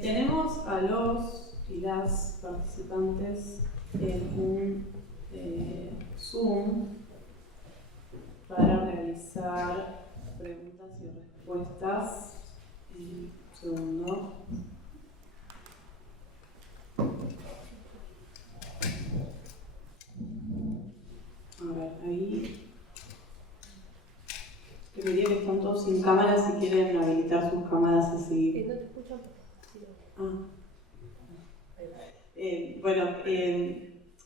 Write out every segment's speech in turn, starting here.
Tenemos a los y las participantes en un Zoom para realizar preguntas y respuestas. Un segundo. A ver, ahí. Debería que están todos sin cámaras si quieren habilitar sus cámaras así. No te escucho.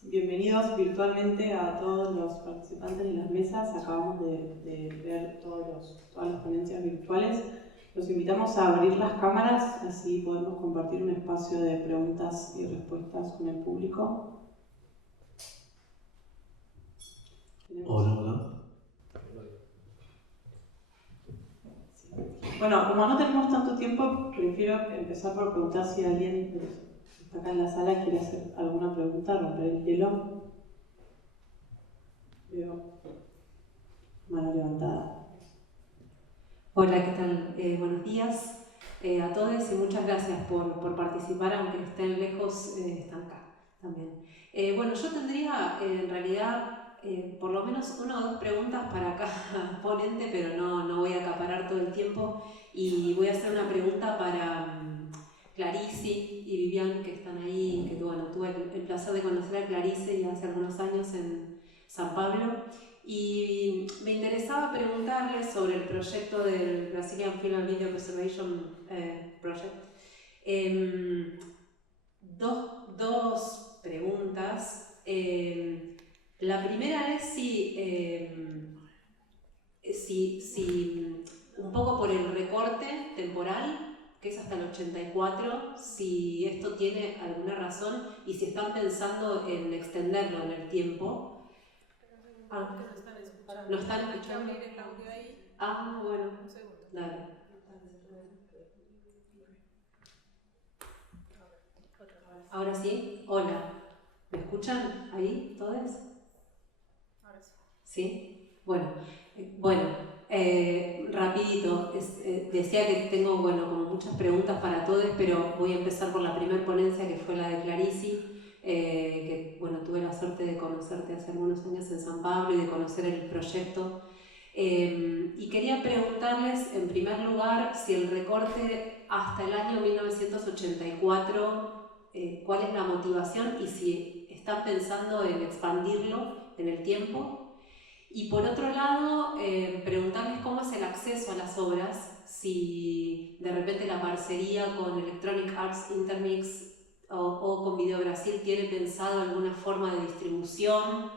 Bienvenidos virtualmente a todos los participantes de las mesas. Acabamos de ver todas las ponencias virtuales. Los invitamos a abrir las cámaras, así podemos compartir un espacio de preguntas y respuestas con el público. Hola. Bueno, como no tenemos tanto tiempo, prefiero empezar por preguntar si alguien que está acá en la sala quiere hacer alguna pregunta, romper el hielo. Veo mano levantada. Hola, ¿qué tal? Buenos días a todos y muchas gracias por participar, aunque estén lejos, están acá también. Bueno, yo tendría en realidad por lo menos una o dos preguntas para cada ponente, pero no voy a acaparar todo el tiempo y voy a hacer una pregunta para Clarice y Vivian, que están ahí, que bueno, tuve el placer de conocer a Clarice ya hace algunos años en San Pablo. Y me interesaba preguntarles sobre el proyecto del Brazilian Film and Video Preservation Project. Dos preguntas. La primera es si un poco por el recorte temporal, que es hasta el 84, si esto tiene alguna razón y si están pensando en extenderlo en el tiempo. ¿No están escuchando? Hay que abrir el audio ahí. Bueno. Un segundo. Dale. Ahora sí. Hola. ¿Me escuchan ahí todos? Ahora sí. ¿Sí? Bueno. Rapidito. Decía que tengo como muchas preguntas para todos, pero voy a empezar por la primera ponencia, que fue la de Clarice. Que tuve la suerte de conocerte hace algunos años en San Pablo y de conocer el proyecto. Y quería preguntarles, en primer lugar, si el recorte hasta el año 1984, cuál es la motivación y si están pensando en expandirlo en el tiempo. Y por otro lado, preguntarles cómo es el acceso a las obras, si de repente la parcería con Electronic Arts Intermix o con Video Brasil tiene pensado alguna forma de distribución,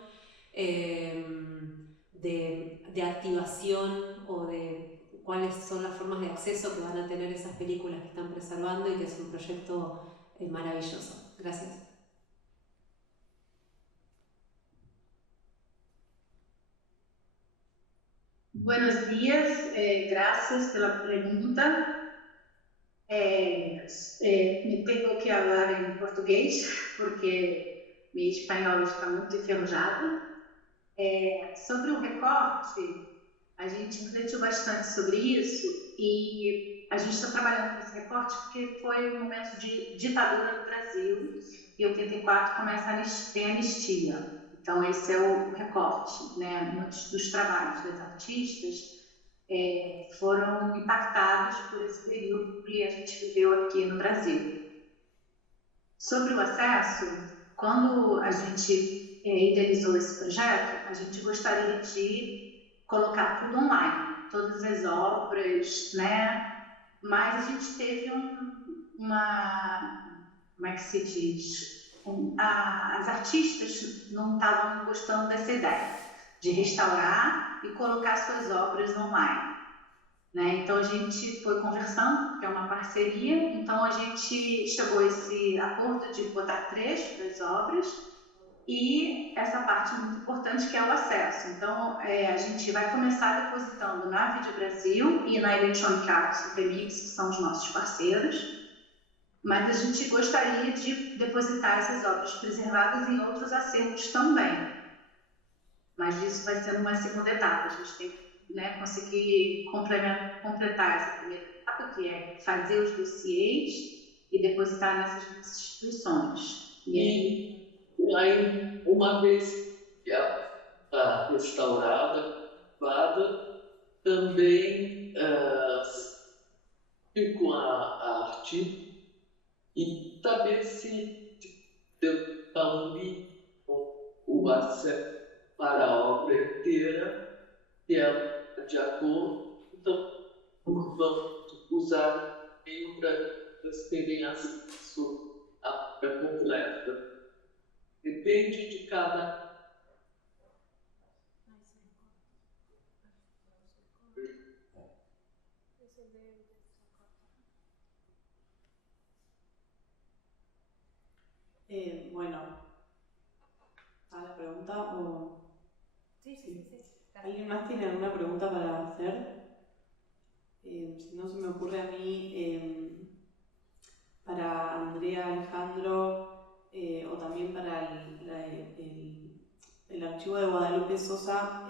de activación o de cuáles son las formas de acceso que van a tener esas películas que están preservando y que es un proyecto maravilloso. Gracias. Buenos días, gracias pela pergunta. Me tenho que falar em português, porque meu espanhol está muito enferrujado. Sobre o recorte, a gente refletiu bastante sobre isso e a gente está trabalhando com esse recorte porque foi um momento de ditadura no Brasil e 84 tem anistia. Então esse é o recorte, né? Muitos dos trabalhos das artistas foram impactados por esse período que a gente viveu aqui no Brasil. Sobre o acesso, quando a gente idealizou esse projeto, a gente gostaria de colocar tudo online, todas as obras, né? Mas a gente teve como é que se diz? As artistas não estavam gostando dessa ideia de restaurar e colocar suas obras online, né? Então a gente foi conversando, porque é uma parceria, então a gente chegou a esse acordo de botar trechos das obras e essa parte muito importante que é o acesso. Então a gente vai começar depositando na Video Brasil e na Electronic Arts Remix, que são os nossos parceiros, mas a gente gostaria de depositar essas obras preservadas em outros acervos também. Mas isso vai ser uma segunda etapa, a gente tem que conseguir completar essa primeira etapa, que é fazer os dossiês e depositar nessas instituições. E aí, uma vez que ela está restaurada, também ficou a arte e saber se deu o acesso para a obra inteira, que é de acordo, então vamos usar meio para terem acesso à obra completa. Depende de cada. Bueno, ¿a la pregunta o...? Sí. ¿Alguien más tiene alguna pregunta para hacer? Si no se me ocurre a mí, para Andrea, Alejandro, o también para el archivo de Guadalupe Sosa,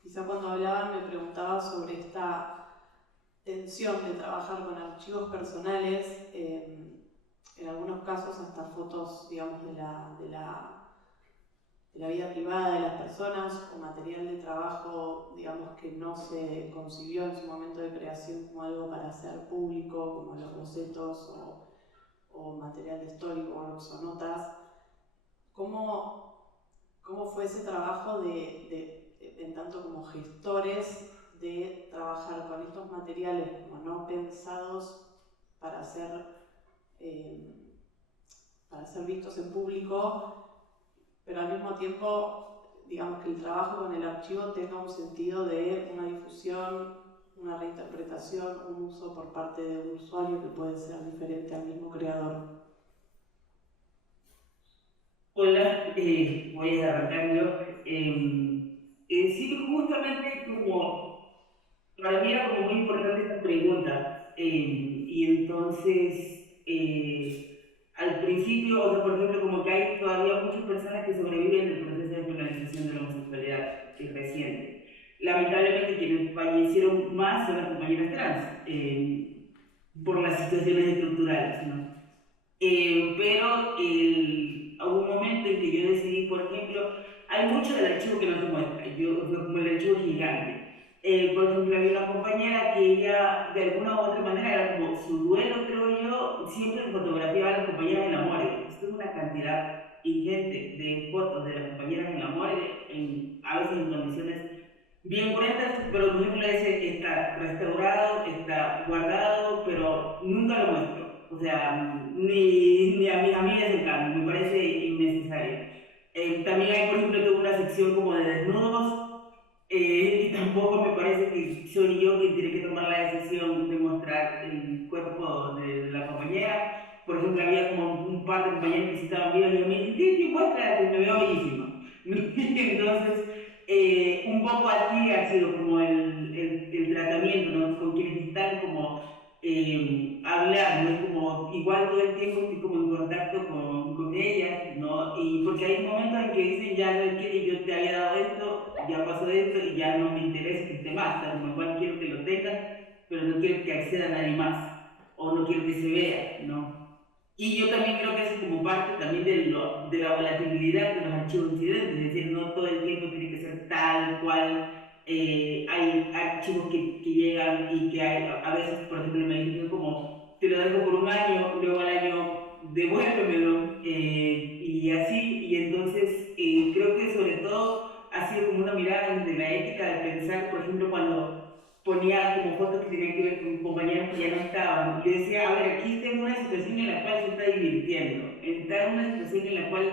quizá cuando hablaban me preguntaba sobre esta tensión de trabajar con archivos personales, en algunos casos hasta fotos, digamos, de la vida privada de las personas o material de trabajo, digamos, que no se concibió en su momento de creación como algo para hacer público, como los bocetos o material de storyboards o notas. ¿Cómo fue ese trabajo en tanto como gestores de trabajar con estos materiales como no pensados para ser vistos en público, pero al mismo tiempo, digamos, que el trabajo con el archivo tenga un sentido de una difusión, una reinterpretación, un uso por parte de un usuario que puede ser diferente al mismo creador? Hola, voy a arrancar yo. Sí, justamente como para mí era como muy importante esta pregunta. Y entonces, al principio, o sea, por ejemplo, como que hay todavía muchas personas que sobreviven del proceso de penalización de la homosexualidad, que es reciente. Lamentablemente, quienes fallecieron más son las compañeras trans, por las situaciones estructurales, ¿no? Pero hubo un momento en que yo decidí, por ejemplo, hay mucho del archivo que no se muestra, o sea, como el archivo gigante. Por ejemplo, había una compañera que ella, de alguna u otra manera, era como su duelo, creo yo, siempre fotografiaba a las compañeras en la morgue. Esto es una cantidad ingente de fotos de las compañeras en la morgue, a veces en condiciones bien cruentas, pero por ejemplo ese está restaurado, está guardado, pero nunca lo muestro. O sea, ni a mis amigas cercanas, me parece innecesario. También hay, por ejemplo, toda una sección como de desnudos, y tampoco me parece que soy yo quien tiene que tomar la decisión de mostrar el cuerpo de la compañera. Por ejemplo, había como un par de compañeros que sí estaban vivos y yo me dije, sí, muestra, que me veo bellísima. Entonces, un poco así ha sido como el tratamiento, ¿no? Con quienes están como hablar, ¿no? Es como igual todo el tiempo estoy como en contacto con ellas, ¿no? Y porque hay momentos en que dicen, ya no que yo te había dado esto, ya pasó esto y ya no me interesa que esté más, a lo mejor quiero que lo tengas, pero no quiero que acceda a nadie más, o no quiero que se vea, ¿no? Y yo también creo que eso es como parte también de la volatilidad de los archivos incidentes, es decir, no todo el tiempo tiene que ser tal cual. Hay archivos que llegan y que hay, a veces, por ejemplo, me dicen como, te lo dejo por un año, luego al año devuélvemelo, y así, y entonces creo que sobre todo ha sido como una mirada desde la ética de pensar, por ejemplo, cuando ponía como fotos que tenían que ver con compañeros que ya no estaban. Yo decía, a ver, aquí está en una situación en la cual se está divirtiendo, está en una situación en la cual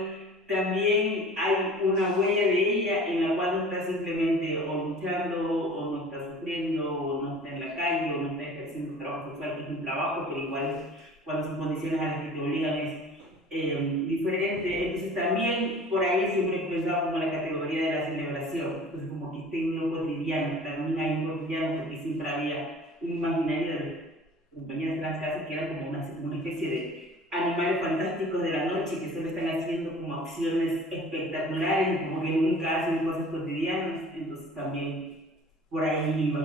también hay una huella de ella en la cual no está simplemente o luchando, o no está sufriendo, o no está en la calle, o no está ejerciendo un trabajo sexual, que es un trabajo, pero igual cuando son condiciones a las que te obligan es diferente. Entonces también por ahí siempre he pensado como la categoría de la celebración, entonces como que esté en lo cotidiano, también hay un cotidiano, porque siempre había un imaginario de compañías trans casi que eran como una especie de animales fantásticos de la noche que solo están haciendo como acciones espectaculares y como que nunca hacen cosas cotidianas, entonces también por ahí iba.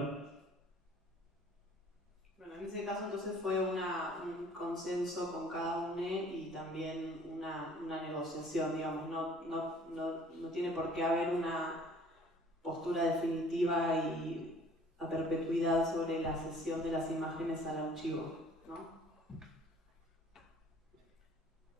Bueno, en ese caso entonces fue un consenso con cada uno y también una negociación, digamos, no tiene por qué haber una postura definitiva y a perpetuidad sobre la cesión de las imágenes al archivo, ¿no?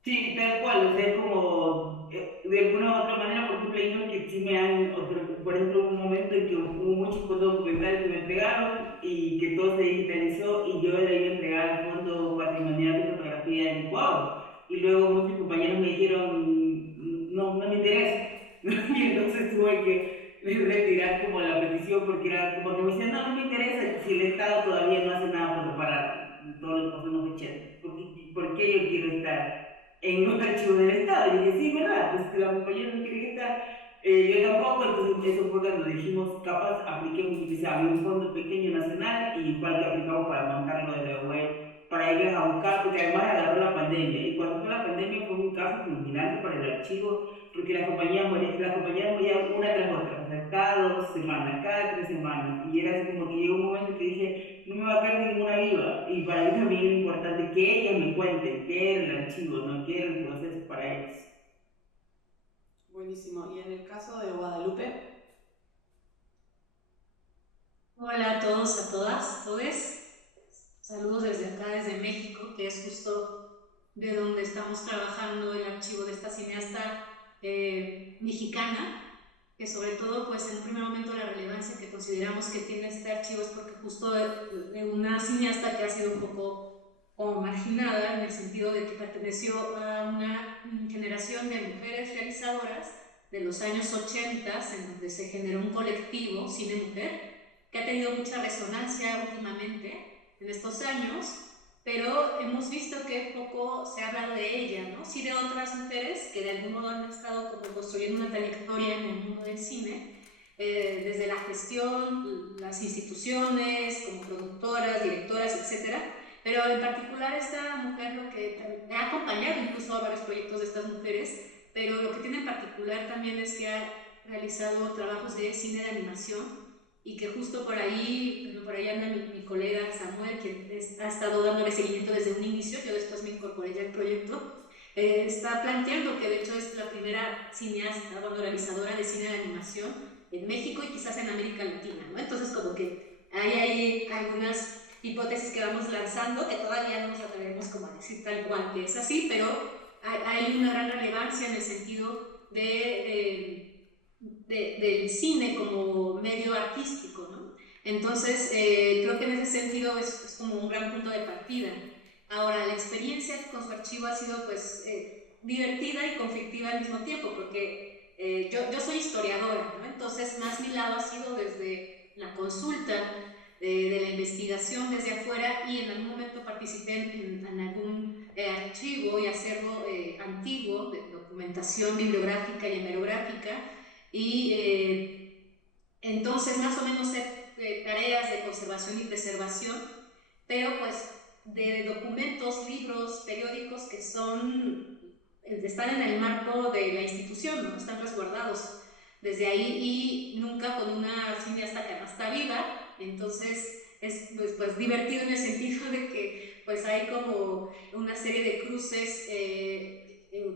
Sí, tal cual, o sea, es como, de alguna u otra manera, por ejemplo, hay unos que sí me han, por ejemplo, hubo un momento en que hubo muchos fondos documentales que me entregaron y que todo se digitalizó y yo le iba a entregar al Fondo Patrimonial de Fotografía en Ecuador. Y luego muchos compañeros me dijeron, no, no me interesa. Y entonces tuve que retirar como la petición porque era como que me decían, no, no me interesa si el Estado todavía no hace nada por reparar todo lo que pasó en los 80. ¿Por qué yo quiero estar en un archivo del Estado? Y dije, sí, ¿verdad? Pues que la compañera no quiere estar, yo tampoco, entonces eso fue cuando dijimos, capaz apliquemos, quizá había un fondo pequeño nacional y igual que aplicamos para montarlo de la web, para irles a buscar, porque además agarró la pandemia, y cuando fue la pandemia fue un caso fulminante para el archivo, porque las compañías morían una tras otra, o sea, cada 2 semanas, cada 3 semanas, y era así como que llegó un momento que dije, no me va a quedar ninguna viva, y para mí también era importante que ellas me cuenten qué era el archivo, no qué era el proceso para ellos. Buenísimo. ¿Y en el caso de Guadalupe? Hola a todos, a todas, todes. Saludos desde acá, desde México, que es justo de donde estamos trabajando el archivo de esta cineasta mexicana, que sobre todo, pues en un primer momento la relevancia que consideramos que tiene este archivo es porque justo de una cineasta que ha sido un poco como marginada en el sentido de que perteneció a una generación de mujeres realizadoras de los años 80, en donde se generó un colectivo, Cine Mujer, que ha tenido mucha resonancia últimamente en estos años, pero hemos visto que poco se ha hablado de ella, ¿no? Sí de otras mujeres que de algún modo han estado como construyendo una trayectoria en el mundo del cine, desde la gestión, las instituciones, como productoras, directoras, etcétera. Pero en particular esta mujer lo que me ha acompañado incluso a varios proyectos de estas mujeres, pero lo que tiene en particular también es que ha realizado trabajos de cine de animación y que justo por ahí anda mi colega Samuel, que ha estado dándole seguimiento desde un inicio, yo después me incorporé ya al proyecto, está planteando que de hecho es la primera cineasta, bueno, realizadora de cine de animación en México y quizás en América Latina, ¿no? Entonces como que hay algunas hipótesis que vamos lanzando, que todavía no nos atrevemos como a decir tal cual que es así, pero hay una gran relevancia en el sentido del cine como medio artístico, ¿no? Entonces, creo que en ese sentido es como un gran punto de partida. Ahora, la experiencia con su archivo ha sido pues divertida y conflictiva al mismo tiempo, porque yo soy historiadora, ¿no? Entonces, más mi lado ha sido desde la consulta de la investigación desde afuera y en algún momento participé en algún archivo y acervo antiguo de documentación bibliográfica y hemerográfica y entonces más o menos tareas de conservación y preservación, pero pues de documentos, libros, periódicos que están en el marco de la institución, ¿no? Están resguardados desde ahí y nunca con una cineasta que no está viva, entonces es pues divertido en el sentido de que pues hay como una serie de cruces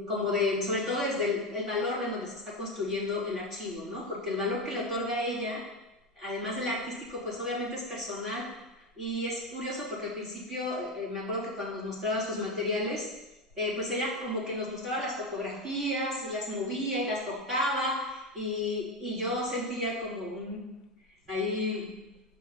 como sobre todo desde el valor de donde se está construyendo el archivo, ¿no? Porque el valor que le otorga a ella, además del artístico, pues obviamente es personal y es curioso porque al principio me acuerdo que cuando nos mostraba sus materiales, pues ella como que nos mostraba las fotografías y las movía y las tocaba y yo sentía como ahí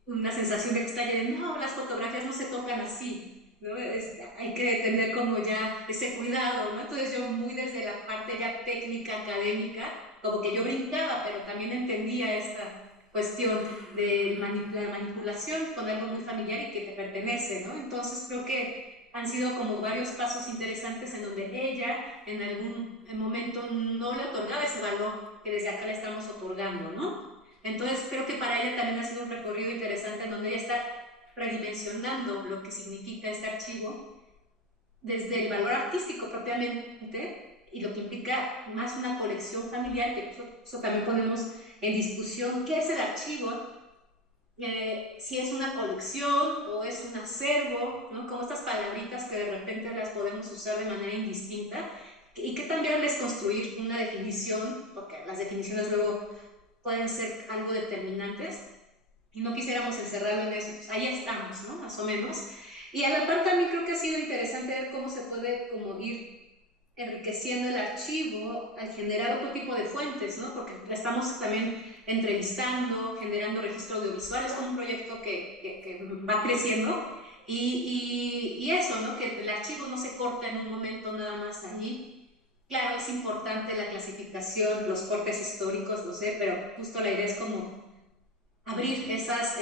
una sensación extraña de no, las fotografías no se tocan así, ¿no? Hay que tener como ya ese cuidado, ¿no? Entonces yo muy desde la parte ya técnica, académica, como que yo brincaba, pero también entendía esta cuestión de la manipulación con algo muy familiar y que te pertenece, ¿no? Entonces creo que han sido como varios pasos interesantes en donde ella en algún momento no le otorgaba ese valor que desde acá le estamos otorgando, ¿no? Entonces creo que para ella también ha sido un recorrido interesante en donde ella está redimensionando lo que significa este archivo desde el valor artístico propiamente y lo que implica más una colección familiar, que eso también ponemos en discusión, ¿qué es el archivo? si es una colección o es un acervo, ¿no? Como estas palabritas que de repente las podemos usar de manera indistinta, y que también es construir una definición, porque las definiciones luego pueden ser algo determinantes, y no quisiéramos encerrarlo en eso. Pues ahí estamos, ¿no? Más o menos. Y a la par también creo que ha sido interesante ver cómo se puede como ir enriqueciendo el archivo al generar otro tipo de fuentes, ¿no? Porque estamos también entrevistando, generando registro audiovisual, es como un proyecto que va creciendo, y eso, ¿no? Que el archivo no se corta en un momento nada más allí. Claro, es importante la clasificación, los cortes históricos, no sé, pero justo la idea es como abrir esas...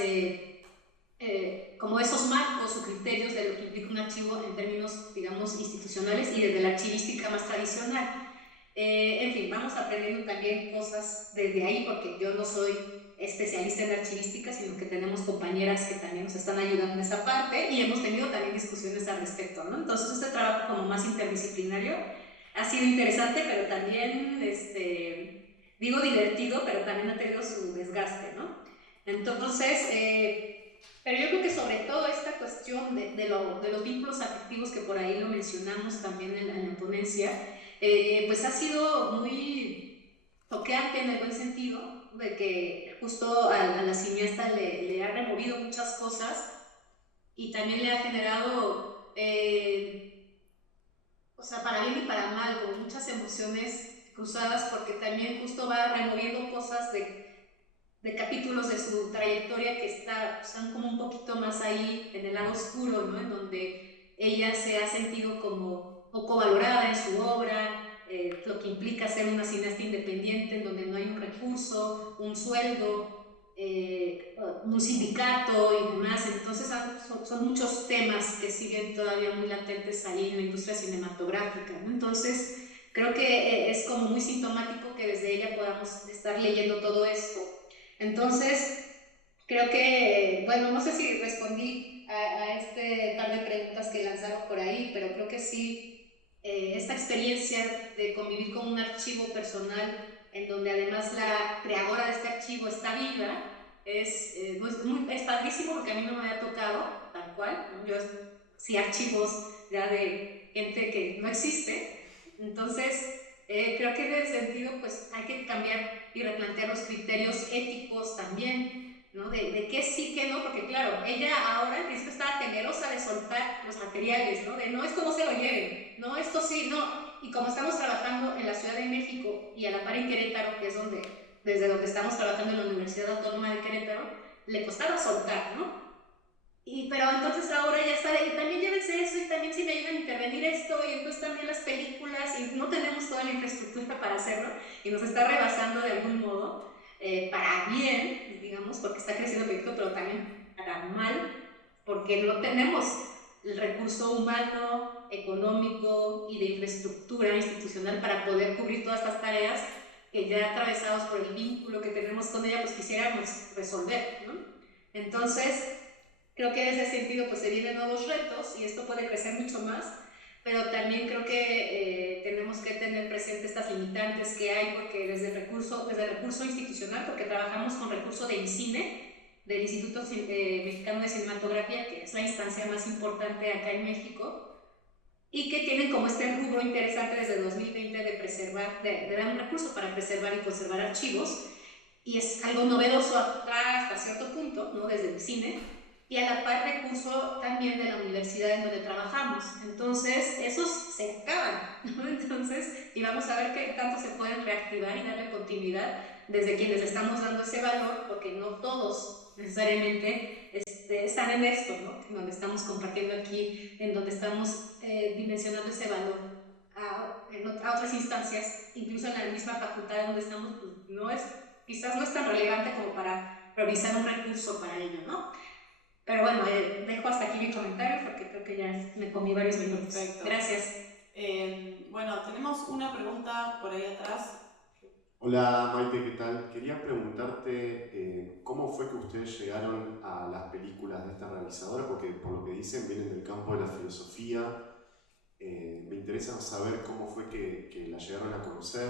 como esos marcos o criterios de lo que implica un archivo en términos, digamos, institucionales y desde la archivística más tradicional. En fin, vamos aprendiendo también cosas desde ahí, porque yo no soy especialista en archivística, sino que tenemos compañeras que también nos están ayudando en esa parte, y hemos tenido también discusiones al respecto, ¿no? Entonces, este trabajo como más interdisciplinario ha sido interesante, pero también, digo divertido, pero también ha tenido su desgaste, ¿no? Entonces, pero yo creo que sobre todo esta cuestión de los vínculos afectivos, que por ahí lo mencionamos también en la ponencia, pues ha sido muy toqueante en el buen sentido, de que justo a la cineasta le ha removido muchas cosas, y también le ha generado, o sea, para bien y para mal, como muchas emociones cruzadas, porque también justo va removiendo cosas de capítulos de su trayectoria que están como un poquito más ahí en el lado oscuro, ¿no? En donde ella se ha sentido como poco valorada en su obra, lo que implica ser una cineasta independiente, en donde no hay un recurso, un sueldo, un sindicato y demás. Entonces son muchos temas que siguen todavía muy latentes ahí en la industria cinematográfica, ¿no? Entonces creo que es como muy sintomático que desde ella podamos estar leyendo todo esto. Entonces, creo que, bueno, no sé si respondí a este par de preguntas que lanzaron por ahí, pero creo que sí, esta experiencia de convivir con un archivo personal, en donde además la creadora de este archivo está viva, es padrísimo, porque a mí no me había tocado tal cual, ¿no? Yo sí archivos ya de gente que no existe. Entonces, creo que en ese sentido pues hay que cambiar y replantear los criterios éticos también, ¿no? De qué sí, qué no, porque claro, ella ahora en principio estaba temerosa de soltar los materiales, ¿no? De no, esto no se lo lleven, no, esto sí, no. Y como estamos trabajando en la Ciudad de México y a la par en Querétaro, que es desde donde estamos trabajando en la Universidad Autónoma de Querétaro, le costaba soltar, ¿no? Pero entonces ahora ya sabe, y también llévense eso, y también si me ayudan a intervenir esto, y entonces también las películas, y no tenemos toda la infraestructura para hacerlo, y nos está rebasando de algún modo, para bien, digamos, porque está creciendo el proyecto, pero también para mal, porque no tenemos el recurso humano, económico y de infraestructura institucional para poder cubrir todas estas tareas que ya atravesados por el vínculo que tenemos con ella, pues quisiéramos resolver, ¿no? Entonces, creo que en ese sentido pues se vienen nuevos retos, y esto puede crecer mucho más, pero también creo que tenemos que tener presente estas limitantes que hay, porque desde el recurso institucional, porque trabajamos con recurso de INCINE, del Instituto Mexicano de Cinematografía, que es la instancia más importante acá en México, y que tienen como este rubro interesante desde 2020 de preservar, de dar un recurso para preservar y conservar archivos, y es algo novedoso acá hasta cierto punto, ¿no? Desde el cine, y a la par recurso también de la universidad en donde trabajamos. Entonces, esos se acaban, ¿no? Entonces, y vamos a ver qué tanto se pueden reactivar y darle continuidad desde quienes estamos dando ese valor, porque no todos necesariamente están en esto, ¿no? En donde estamos compartiendo aquí, en donde estamos dimensionando ese valor a otras instancias, incluso en la misma facultad donde estamos, pues quizás no es tan relevante como para revisar un recurso para ello, ¿no? Pero bueno, dejo hasta aquí mi comentario, porque creo que ya me comí varios minutos. Perfecto. Gracias. Bueno, tenemos una pregunta por ahí atrás. Hola Maite, ¿qué tal? Quería preguntarte cómo fue que ustedes llegaron a las películas de esta realizadora, porque por lo que dicen vienen del campo de la filosofía. Me interesa saber cómo fue que la llegaron a conocer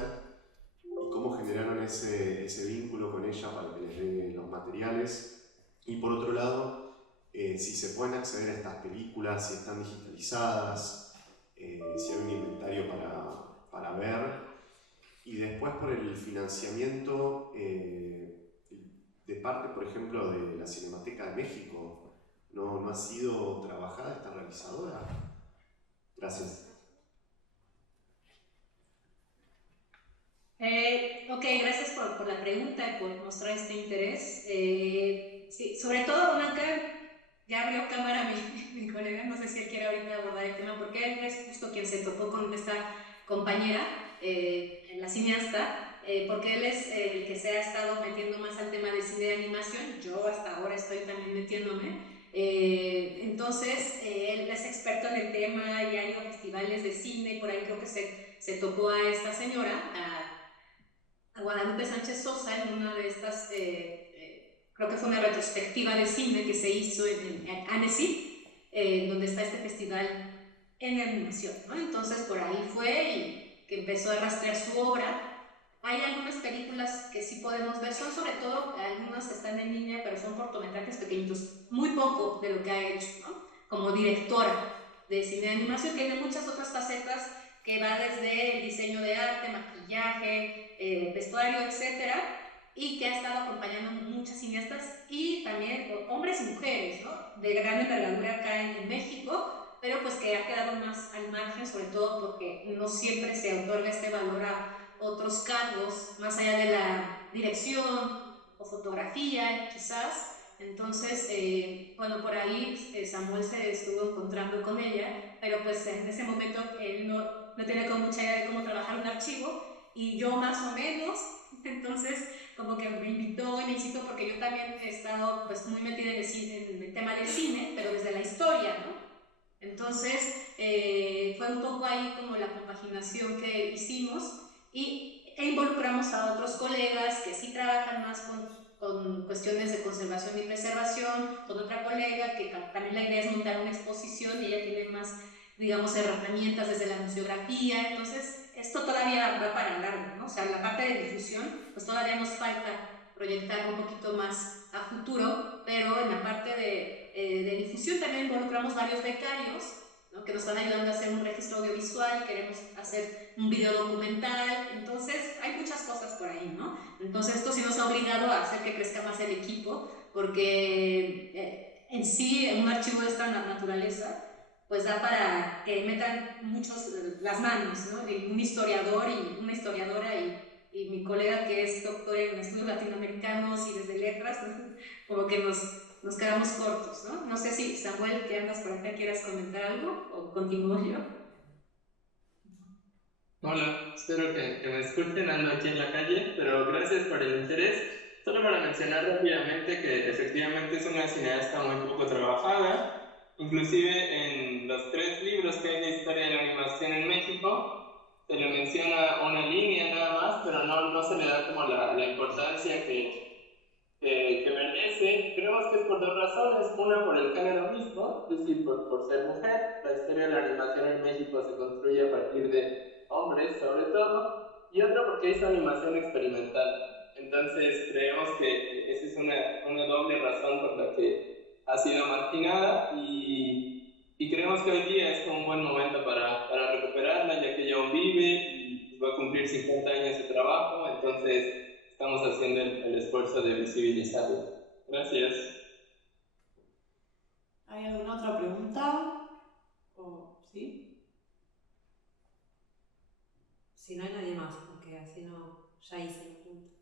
y cómo generaron ese vínculo con ella para que les dé los materiales. Y por otro lado, si se pueden acceder a estas películas, si están digitalizadas, si hay un inventario para ver. Y después por el financiamiento de parte, por ejemplo, de la Cinemateca de México. ¿No ha sido trabajada esta realizadora? Gracias. Ok, gracias por la pregunta y por mostrar este interés. Sí, sobre todo, Blanca, ya abrió cámara mi colega, no sé si él quiere ahorita abordar el tema, porque él es justo quien se topó con esta compañera, la cineasta, porque él es el que se ha estado metiendo más al tema del cine de animación. Yo hasta ahora estoy también metiéndome. Entonces, él es experto en el tema, ya ha ido a festivales de cine y por ahí creo que se topó a esta señora, a Guadalupe Sánchez Sosa, en una de estas, creo que fue una retrospectiva de cine que se hizo en Annecy, donde está este festival en animación, ¿no? Entonces por ahí fue y que empezó a rastrear su obra. Hay algunas películas que sí podemos ver, son sobre todo, algunas están en línea, pero son cortometrajes pequeñitos, muy poco de lo que ha hecho, ¿no? Como directora de cine de animación, que tiene muchas otras facetas, que va desde el diseño de arte, maquillaje, vestuario, etcétera, y que ha estado acompañando muchas cineastas y también hombres y mujeres, ¿no? De gran envergadura acá en México, pero pues que ha quedado más al margen, sobre todo porque no siempre se otorga este valor a otros cargos, más allá de la dirección o fotografía, quizás. Entonces, bueno, por ahí Samuel se estuvo encontrando con ella, pero pues en ese momento él no tenía como mucha idea de cómo trabajar un archivo y yo más o menos. Entonces, como que me invitó y me incitó porque yo también he estado pues muy metida en el tema del cine, pero desde la historia, ¿no? Entonces, fue un poco ahí como la compaginación que hicimos e involucramos a otros colegas que sí trabajan más con cuestiones de conservación y preservación, con otra colega que también la idea es montar una exposición y ella tiene más, digamos, herramientas desde la museografía. Entonces esto todavía va para largo, ¿no? O sea, la parte de difusión, pues todavía nos falta proyectar un poquito más a futuro, pero en la parte de difusión también involucramos varios becarios, ¿no? Que nos están ayudando a hacer un registro audiovisual, queremos hacer un video documental. Entonces hay muchas cosas por ahí, ¿no? Entonces esto sí nos ha obligado a hacer que crezca más el equipo, porque en sí un archivo de esta naturaleza pues da para que metan muchos las manos, ¿no? Y un historiador y una historiadora y mi colega que es doctor en estudios latinoamericanos y desde letras, ¿no? Como que nos quedamos cortos, ¿no? No sé si Samuel, que andas por acá, quieras comentar algo o continúo yo. Hola, espero que me escuchen, ando aquí en la calle, pero gracias por el interés. Solo para mencionar rápidamente que efectivamente es una cineasta muy poco trabajada, inclusive en los 3 libros que hay de historia de la animación en México, se le menciona una línea nada más, pero no se le da como la importancia que merece. Creemos que es por 2 razones. Una, por el género mismo, es decir, por ser mujer. La historia de la animación en México se construye a partir de hombres, sobre todo. Y otra, porque es animación experimental. Entonces, creemos que esa es una doble razón por la que ha sido marginada y creemos que hoy día es un buen momento para recuperarla, ya que ella aún vive y va a cumplir 50 años de trabajo. Entonces, estamos haciendo el esfuerzo de visibilizarlo. Gracias. ¿Hay alguna otra pregunta? ¿Sí? Si no hay nadie más, porque así no, ya hice la pregunta.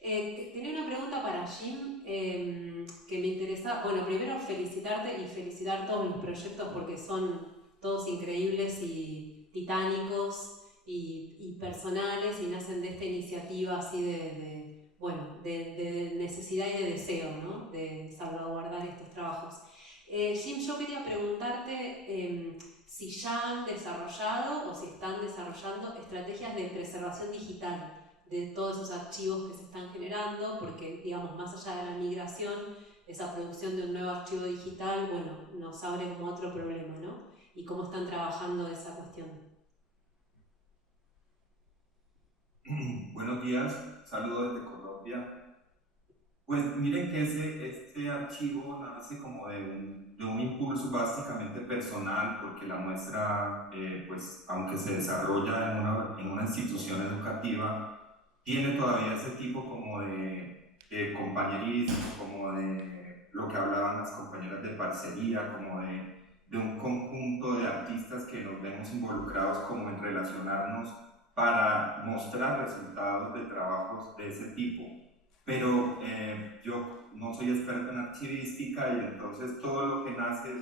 Tenía una pregunta para Jim que me interesa. Bueno, primero felicitarte y felicitar todos los proyectos porque son todos increíbles y titánicos y personales y nacen de esta iniciativa así de necesidad y de deseo, ¿no? De salvaguardar estos trabajos. Jim, yo quería preguntarte si ya han desarrollado o si están desarrollando estrategias de preservación digital de todos esos archivos que se están generando, porque, digamos, más allá de la migración, esa producción de un nuevo archivo digital, bueno, nos abre como otro problema, ¿no? Y cómo están trabajando esa cuestión. Buenos días, saludos desde Colombia. Pues miren que este archivo nace como de un impulso básicamente personal, porque la muestra, pues aunque se desarrolla en una institución educativa, tiene todavía ese tipo como de compañerismo, como de lo que hablaban las compañeras de parcería, como de un conjunto de artistas que nos vemos involucrados como en relacionarnos para mostrar resultados de trabajos de ese tipo. Pero yo no soy experto en archivística y entonces todo lo que nace,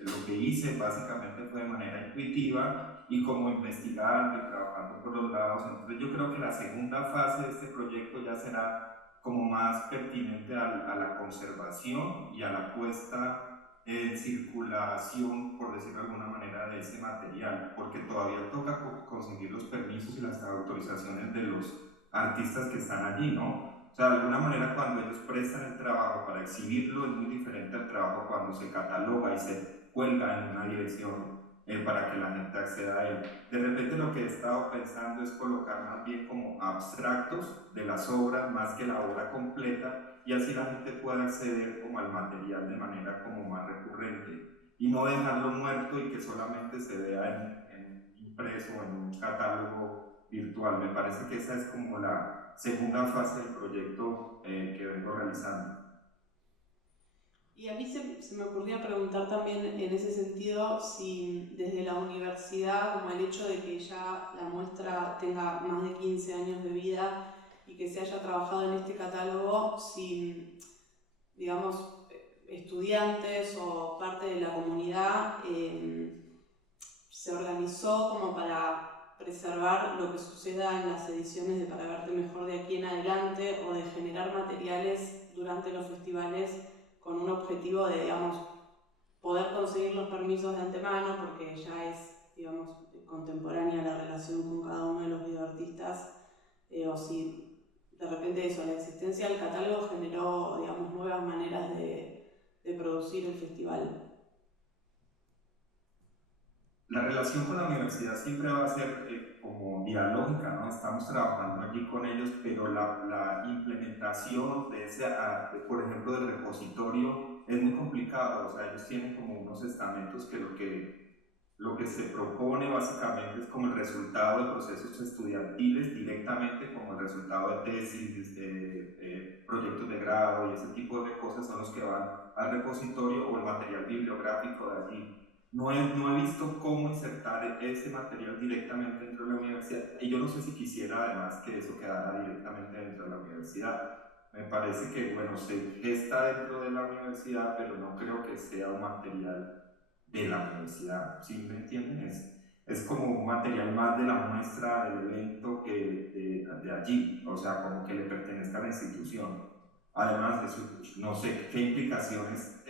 lo que hice básicamente fue de manera intuitiva y como investigando y trabajando por los lados. Entonces yo creo que la segunda fase de este proyecto ya será como más pertinente a la conservación y a la puesta en circulación, por decirlo de alguna manera, de ese material, porque todavía toca conseguir los permisos y las autorizaciones de los artistas que están allí, ¿no? O sea, de alguna manera cuando ellos prestan el trabajo para exhibirlo es muy diferente al trabajo cuando se cataloga y se cuelga en una dirección para que la gente acceda a él. De repente lo que he estado pensando es colocar más bien como abstractos de las obras más que la obra completa y así la gente pueda acceder como al material de manera como más recurrente y no dejarlo muerto y que solamente se vea en impreso en un catálogo virtual. Me parece que esa es como la segunda fase del proyecto que vengo realizando. Y a mí se me ocurría preguntar también en ese sentido si desde la universidad, como el hecho de que ya la muestra tenga más de 15 años de vida y que se haya trabajado en este catálogo, si, digamos, estudiantes o parte de la comunidad se organizó como para preservar lo que suceda en las ediciones de Para Verte Mejor de aquí en adelante o de generar materiales durante los festivales con un objetivo de, digamos, poder conseguir los permisos de antemano porque ya es, digamos, contemporánea la relación con cada uno de los videoartistas, o si de repente eso, la existencia del catálogo generó, digamos, nuevas maneras de producir el festival. La relación con la universidad siempre va a ser como dialógica, ¿no? Estamos trabajando allí con ellos, pero la implementación de ese, por ejemplo, del repositorio es muy complicado. O sea, ellos tienen como unos estamentos que lo que se propone básicamente es como el resultado de procesos estudiantiles directamente, como el resultado de tesis, de proyectos de grado y ese tipo de cosas son los que van al repositorio o el material bibliográfico de allí. No he visto cómo insertar ese material directamente dentro de la universidad y yo no sé si quisiera además que eso quedara directamente dentro de la universidad. Me parece que, bueno, se gesta dentro de la universidad, pero no creo que sea un material de la universidad, ¿sí me entienden? Es como un material más de la muestra, del evento que de allí, o sea, como que le pertenezca a la institución. Además de eso, no sé qué implicaciones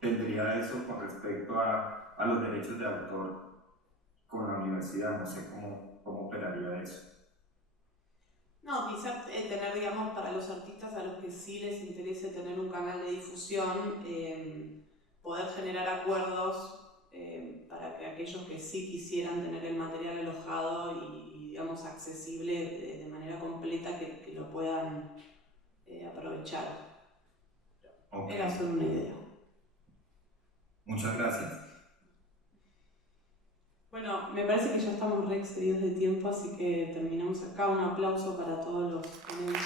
tendría eso con respecto a los derechos de autor con la universidad, no sé cómo operaría eso. No, quizás tener, digamos, para los artistas a los que sí les interese tener un canal de difusión, poder generar acuerdos para que aquellos que sí quisieran tener el material alojado y digamos, accesible de manera completa, que lo puedan aprovechar. Okay. Era solo una idea. Muchas gracias. Bueno, me parece que ya estamos re excedidos de tiempo, así que terminamos acá. Un aplauso para todos los ponentes.